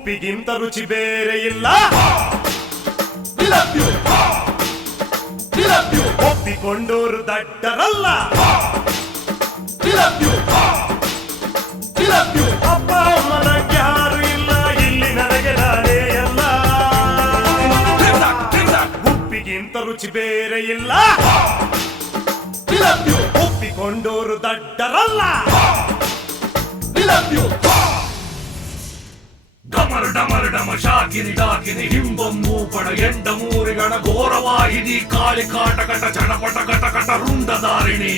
ಉಪ್ಪಿಗಿಂತ ರುಚಿ ಬೇರೆ ಇಲ್ಲ. ಒಪ್ಪಿಕೊಂಡೋರು ದಡ್ಡರಲ್ಲ. ಅಪ್ಪ ಅಮ್ಮನ ಯಾರು ಇಲ್ಲ, ಇಲ್ಲಿ ನನಗೆ ನಾನೇ ಎಲ್ಲ. ಉಪ್ಪಿಗಿಂತ ರುಚಿ ಬೇರೆ ಇಲ್ಲ. ಒಪ್ಪಿಕೊಂಡೋರು ದಡ್ಡರಲ್ಲ. ಡಮರ್ ಡಮರ್ ಡಮ ಶಾಕಿನಿ ಡಾಕಿನಿ ಹಿಂಬೊಮ್ಮು ಪಡ ಎಂಡ ಮೂರಿಗಣ ಘೋರವಾಹಿನಿ ಕಾಳಿ ಕಾಟಕಟ ಚಟಪಟ ಕಟಕಟ ರುಂಡದಾರಿಣಿ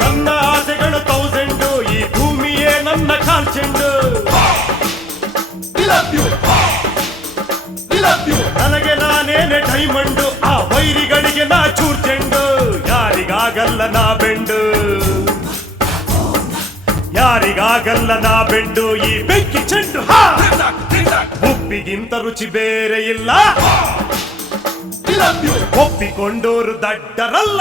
ನನ್ನ ಆಸೆಗಳು 1000, ಈ ಭೂಮಿಯೇ ನನ್ನ ಕಾಲ್ಚೆಂಡು. ನನಗೆ ನಾನೇನೆ ಡೈಮಂಡು, ಆ ವೈರಿಗಳಿಗೆ ನಾ ಚೂರ್ಚೆಂಡು. ಯಾರಿಗಾಗಲ್ಲ ನಾ ಬೆಂಡು, ಯಾರಿಗಾಗಲ್ಲ ನಾ ಬೆಂಡು, ಈ ಬೆಂಕಿ ಚೆಂಡು. ಉಪ್ಪಿಗಿಂತ ರುಚಿ ಬೇರೆ ಇಲ್ಲ. ಒಪ್ಪಿಕೊಂಡೋರು ದಡ್ಡರಲ್ಲ.